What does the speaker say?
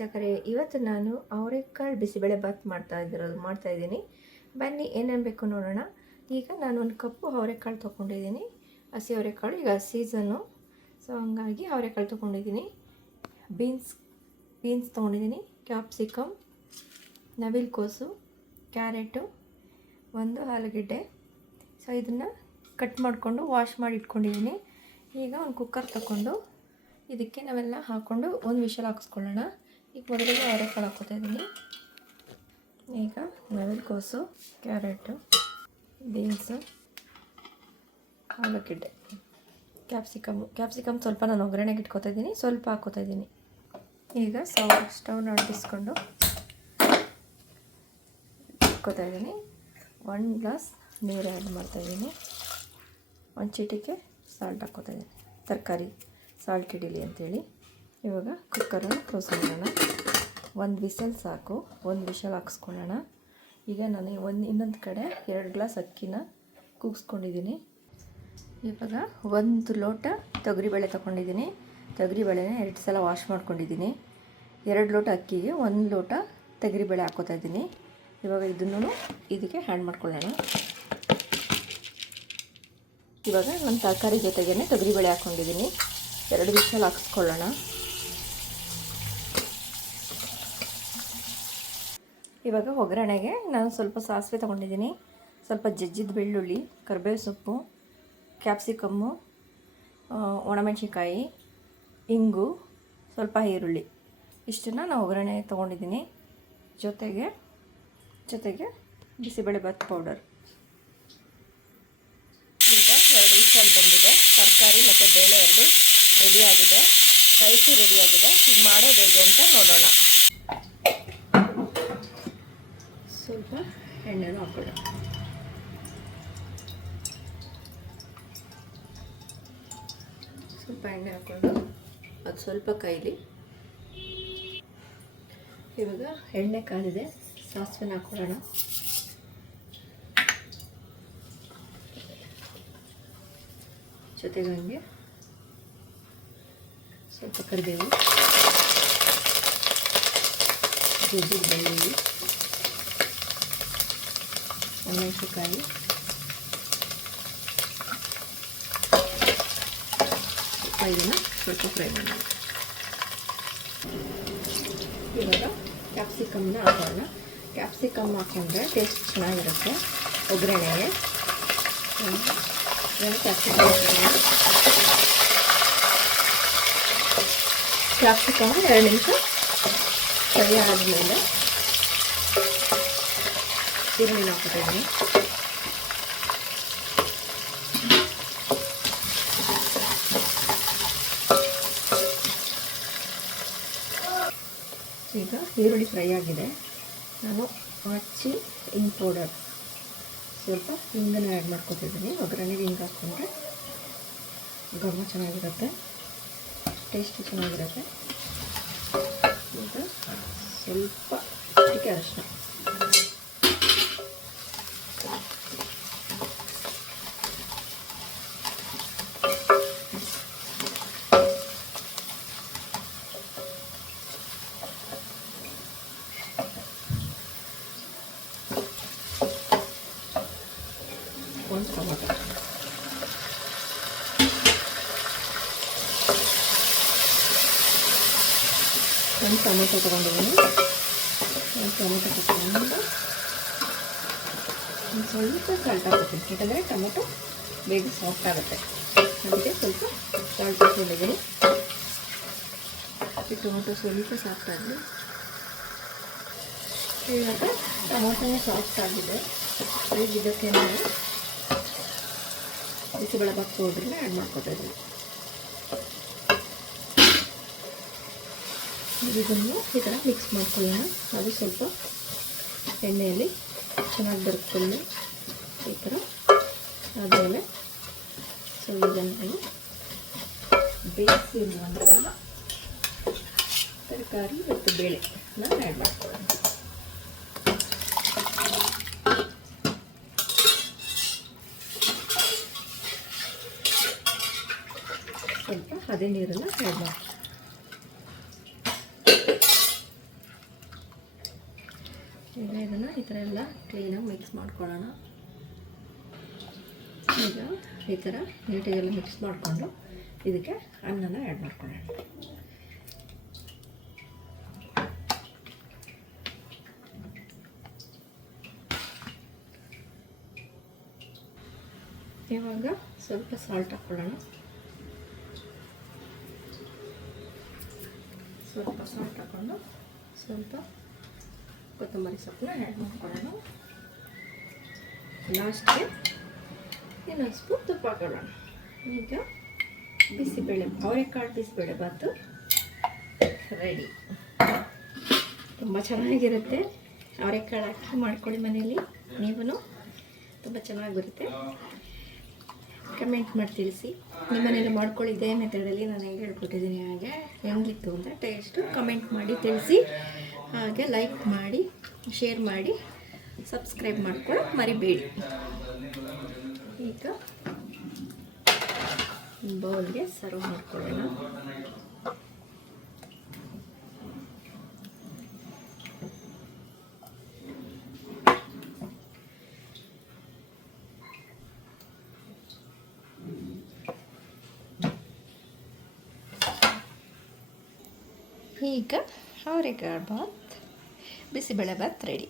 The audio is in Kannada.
ವೀಕ್ಷಕರೇ, ಇವತ್ತು ನಾನು ಅವರೆಕಾಳು ಬಿಸಿಬೇಳೆ ಬಾತ್ ಮಾಡ್ತಾ ಇದ್ದಿರೋದು, ಮಾಡ್ತಾ ಇದ್ದೀನಿ. ಬನ್ನಿ, ಏನೇನು ಬೇಕು ನೋಡೋಣ. ಈಗ ನಾನು ಒಂದು ಕಪ್ಪು ಅವರೆಕಾಳು ತೊಗೊಂಡಿದ್ದೀನಿ. ಹಸಿ ಅವರೆಕಾಳು, ಈಗ ಸೀಸನ್ನು. ಸೊ, ಹಂಗಾಗಿ ಅವರೆಕಾಳು ತೊಗೊಂಡಿದ್ದೀನಿ. ಬೀನ್ಸ್ ಬೀನ್ಸ್ ತೊಗೊಂಡಿದ್ದೀನಿ, ಕ್ಯಾಪ್ಸಿಕಮ್ ನವಿಲ್ ಕೋಸು ಕ್ಯಾರೆಟು, ಒಂದು ಆಲೂಗೆಡ್ಡೆ. ಸೊ, ಇದನ್ನು ಕಟ್ ಮಾಡಿಕೊಂಡು ವಾಶ್ ಮಾಡಿ ಇಟ್ಕೊಂಡಿದ್ದೀನಿ. ಈಗ ಒಂದು ಕುಕ್ಕರ್ ತಗೊಂಡು ಇದಕ್ಕೆ ನಾವೆಲ್ಲ ಹಾಕ್ಕೊಂಡು ಒಂದು ವಿಷಲ್ ಹಾಕಿಸ್ಕೊಳ್ಳೋಣ. ಈಗ ಮೊದಲಿಗೆ ಅವರೆಕಾಳು ಹಾಕೋತಾ ಇದ್ದೀನಿ ಈಗ ನವಿಲುಕೋಸು ಕ್ಯಾರೆಟು, ಬೀನ್ಸು, ಆಲೂಗೆಡ್ಡೆ ಕ್ಯಾಪ್ಸಿಕಮ್ಮು ಕ್ಯಾಪ್ಸಿಕಮ್ ಸ್ವಲ್ಪ ನಾನು ಒಗ್ಗರಣೆಗೆ ಇಟ್ಕೊತಾ ಇದ್ದೀನಿ ಸ್ವಲ್ಪ ಹಾಕೋತಾ ಇದ್ದೀನಿ ಈಗ ಸ್ಟವ್ ಸ್ಟವ್ನ ಅಂಟಿಸ್ಕೊಂಡು ಇಟ್ಕೊತಾ ಇದ್ದೀನಿ ಒನ್ ಗ್ಲಾಸ್ ನೀರು ಆ್ಯಡ್ ಮಾಡ್ತಾಯಿದ್ದೀನಿ. ಒಂದು ಚೀಟಿಗೆ ಸಾಲ್ಟ್ ಹಾಕ್ಕೋತಾ ಇದ್ದೀನಿ ತರಕಾರಿ ಸಾಲ್ಟ್ ಹಿಡೀಲಿ ಅಂತೇಳಿ. ಇವಾಗ ಕುಕ್ಕರನ್ನು ಕ್ಲೋಸ್ ಮಾಡೋಣ. ಒಂದು ವಿಸಲ್ ಸಾಕು. ಒಂದು ವಿಷಲ್ ಹಾಕ್ಸ್ಕೊಳ್ಳೋಣ. ಈಗ ನಾನು ಒಂದು, ಇನ್ನೊಂದು ಕಡೆ ಎರಡು ಗ್ಲಾಸ್ ಅಕ್ಕಿನ ಕೂಗಿಸ್ಕೊಂಡಿದ್ದೀನಿ. ಇವಾಗ ಒಂದು ಲೋಟ ತೊಗರಿಬೇಳೆ ತೊಗೊಂಡಿದ್ದೀನಿ. ತೊಗರಿಬೇಳೆನ ಎರಡು ಸಲ ವಾಶ್ ಮಾಡ್ಕೊಂಡಿದ್ದೀನಿ. ಎರಡು ಲೋಟ ಅಕ್ಕಿಗೆ ಒಂದು ಲೋಟ ತೊಗರಿಬೇಳೆ ಹಾಕೋತಾ ಇದ್ದೀನಿ. ಇವಾಗ ಇದನ್ನು ಇದಕ್ಕೆ ಹ್ಯಾಂಡ್ ಮಾಡ್ಕೊಳ್ಳೋಣ. ಇವಾಗ ನಾನು ತರಕಾರಿ ಜೊತೆಗೇ ತೊಗರಿಬೇಳೆ ಹಾಕ್ಕೊಂಡಿದ್ದೀನಿ ಎರಡು ವಿಷಲ್ ಹಾಕಿಸ್ಕೊಳ್ಳೋಣ. ಇವಾಗ ಒಗ್ಗರಣೆಗೆ ನಾನು ಸ್ವಲ್ಪ ಸಾಸಿವೆ ತೊಗೊಂಡಿದ್ದೀನಿ. ಸ್ವಲ್ಪ ಜಜ್ಜಿದ ಬೆಳ್ಳುಳ್ಳಿ ಕರಿಬೇವು ಸೊಪ್ಪು ಕ್ಯಾಪ್ಸಿಕಮ್ಮು ಒಣಮೆಣಸಿನ್ಕಾಯಿ, ಇಂಗು, ಸ್ವಲ್ಪ ಈರುಳ್ಳಿ. ಇಷ್ಟನ್ನು ನಾನು ಒಗ್ಗರಣೆ ತೊಗೊಂಡಿದ್ದೀನಿ. ಜೊತೆಗೆ ಜೊತೆಗೆ ಬಿಸಿಬೇಳೆ ಭಾತ್ ಪೌಡರ್ ಈಗ ಎರಡು ವಿಷಲ್ ಬಂದಿದೆ. ತರಕಾರಿ ಮತ್ತು ಬೇಳೆ ಎರಡು ರೆಡಿಯಾಗಿದೆ ರೈಸು ರೆಡಿಯಾಗಿದೆ ಈಗ ಮಾಡೋದು ಹೇಗೆ ಅಂತ ನೋಡೋಣ. ಸ್ವಲ್ಪ ಎಣ್ಣೆನೂ ಹಾಕೊಳ್ಳೋಣ ಸ್ವಲ್ಪ ಎಣ್ಣೆ ಹಾಕ್ಕೊಂಡು ಅದು ಸ್ವಲ್ಪ ಕೈಲಿ. ಇವಾಗ ಎಣ್ಣೆ ಕಾದಿದೆ, ಸಾಸಿವೆನ ಹಾಕೊಳ್ಳೋಣ ಜೊತೆಗೆ ಹಂಗೆ ಸ್ವಲ್ಪ ಕರಿಬೇವು. ಜಿಜಿ ಬೆಳ್ಳುಳ್ಳಿ. ಮೆಣಸಿನ್ಕಾಯಿ. ಇದನ್ನು ಸ್ವಲ್ಪ ಫ್ರೈ ಮಾಡೋಣ. ಇವಾಗ ಕ್ಯಾಪ್ಸಿಕಮ್ನ ಹಾಕೋಣ. ಕ್ಯಾಪ್ಸಿಕಮ್ ಹಾಕೊಂಡ್ರೆ ಟೇಸ್ಟ್ ಚೆನ್ನಾಗಿರುತ್ತೆ. ಒಗ್ಗರಣೆಗೆ. ಕ್ಯಾಪ್ಸಿಕಮ್ ಕ್ಯಾಪ್ಸಿಕಮ್ ಎರಡು ನಿಮಿಷ ಫ್ರೈ ಆದಮೇಲೆ ಈರುಳ್ಳಿ ಹಾಕ್ತಿದ್ದೀನಿ ಈಗ ಈರುಳ್ಳಿ ಫ್ರೈ ಆಗಿದೆ. ನಾನು ಹಚ್ಚಿ ಹಿಂಗ್ ಪೌಡರ್ ಸ್ವಲ್ಪ ಹಿಂಗನ್ನು ಆ್ಯಡ್ ಮಾಡ್ಕೊತಿದ್ದೀನಿ. ಒಗ್ಗರಣೆ ಹಿಂಗೆ ಹಾಕ್ಕೊಂಡ್ರೆ ಘಮ ಚೆನ್ನಾಗಿರುತ್ತೆ ಟೇಸ್ಟು ಚೆನ್ನಾಗಿರುತ್ತೆ. ಈಗ ಸ್ವಲ್ಪ ಅದಕ್ಕೆ ಅರಿಶಿನ ಒಂದು ಟೊಮೊಟೊ ಒಂದು ಟೊಮೆಟೊ ತೊಗೊಂಡಿದ್ದೀನಿ. ಒಂದು ಟೊಮೆಟೊ ತಗೊಂಡು ಒಂದು ಸ್ವಲ್ಪ ಸಾಲ್ಟ್ ಹಾಕ್ತೀನಿ ಯಾಕಂದರೆ ಟೊಮೆಟೊ ಬೇಗ ಸಾಫ್ಟ್ ಆಗುತ್ತೆ. ಅದಕ್ಕೆ ಸ್ವಲ್ಪ ಸಾಲ್ಟ್ ಹಾಕ್ಕೊಂಡಿದ್ದೀನಿ ಈ ಟೊಮೆಟೊ ಸ್ವಲ್ಪ ಸಾಫ್ಟ್ ಆಗಲಿ ಇವಾಗ ಟೊಮೊಟೊ ಸಾಫ್ಟ್ ಆಗಿದೆ. ಈಗ ಇದಕ್ಕೆ ನಾವು ಬಿಸಿಬೇಳೆ ಬಾತ್ ಪೌಡ್ರನ್ನ ಆ್ಯಡ್ ಮಾಡ್ಕೊತಾ ಇದ್ದೀನಿ. ಇದನ್ನು ಈ ಥರ ಮಿಕ್ಸ್ ಮಾಡ್ಕೊಳ್ಳೋಣ. ಅದು ಸ್ವಲ್ಪ ಎಣ್ಣೆಯಲ್ಲಿ ಚೆನ್ನಾಗಿ ಬರ್ಕೊಳ್ಳಿ. ಈ ಥರ ಆದಮೇಲೆ ಸೊ ಇದನ್ನು ಬೇಯಿಸಿರುವಂತಹ ತರಕಾರಿ ಮತ್ತು ಬೇಳೆನ ಆ್ಯಡ್ ಮಾಡ್ಕೊಳ್ಳೋಣ. ಸ್ವಲ್ಪ ಅದೇ ನೀರನ್ನು ಆ್ಯಡ್ ಮಾಡಿ ಈಗ ಇದನ್ನು ಈ ಥರ ಎಲ್ಲ ಕ್ಲೀನಾಗಿ ಮಿಕ್ಸ್ ಮಾಡ್ಕೊಳ್ಳೋಣ. ಈಗ ಈ ಥರ ನೀಟಾಗೆಲ್ಲ ಮಿಕ್ಸ್ ಮಾಡಿಕೊಂಡು ಇದಕ್ಕೆ ಅನ್ನನ ಆ್ಯಡ್ ಮಾಡ್ಕೊಳ್ಳೋಣ. ಇವಾಗ ಸ್ವಲ್ಪ ಸಾಲ್ಟ್ ಹಾಕ್ಕೊಳ್ಳೋಣ ಸ್ವಲ್ಪ ಸಾಲ್ಟ್ ಹಾಕ್ಕೊಂಡು ಸ್ವಲ್ಪ ಕೊತ್ತಂಬರಿ ಸೊಪ್ಪನ್ನ ಆ್ಯಡ್ ಮಾಡ್ಕೊಳ್ಳೋಣ. ಲಾಸ್ಟ್ಗೆ ಇನ್ನೊಂದು ಸ್ಪೂನ್ ತುಪ್ಪ ಹಾಕೊಳ್ಳೋಣ. ಈಗ ಬಿಸಿಬೇಳೆ, ಅವರೆಕಾಳು ಬಿಸಿಬೇಳೆ ಬಾತು ರೆಡಿ ತುಂಬ ಚೆನ್ನಾಗಿರುತ್ತೆ. ಅವರೆಕಾಳು ಹಾಕಿ ಮಾಡ್ಕೊಳ್ಳಿ ಮನೇಲಿ ನೀವು ತುಂಬ ಚೆನ್ನಾಗಿ ಬರುತ್ತೆ. ಕಮೆಂಟ್ ಮಾಡಿ ತಿಳಿಸಿ ನಿಮ್ಮ ಮನೇಲಿ ಮಾಡ್ಕೊಳ್ಳಿ, ಇದೇ ಮೆಥಡಲ್ಲಿ ನಾನು ಹೇಗೆ ಹೇಳ್ಕೊಟ್ಟಿದ್ದೀನಿ ಹಾಗೆ ಹೆಂಗಿತ್ತು ಅಂತ ಟೇಸ್ಟು ಕಮೆಂಟ್ ಮಾಡಿ ತಿಳಿಸಿ. ಹಾಗೆ ಲೈಕ್ ಮಾಡಿ ಶೇರ್ ಮಾಡಿ ಸಬ್ಸ್ಕ್ರೈಬ್ ಮಾಡ್ಕೊಳ್ಳೋಕೆ ಮರಿಬೇಡಿ. ಈಗ ಬೌಲ್ಗೆ ಸರ್ವ್ ಮಾಡ್ಕೊಳ್ಳೋಣ. ಈಗ ಅವರೆಕಾಳು ಭಾತ್ ಬಿಸಿಬೇಳೆ ಭಾತ್ ರೆಡಿ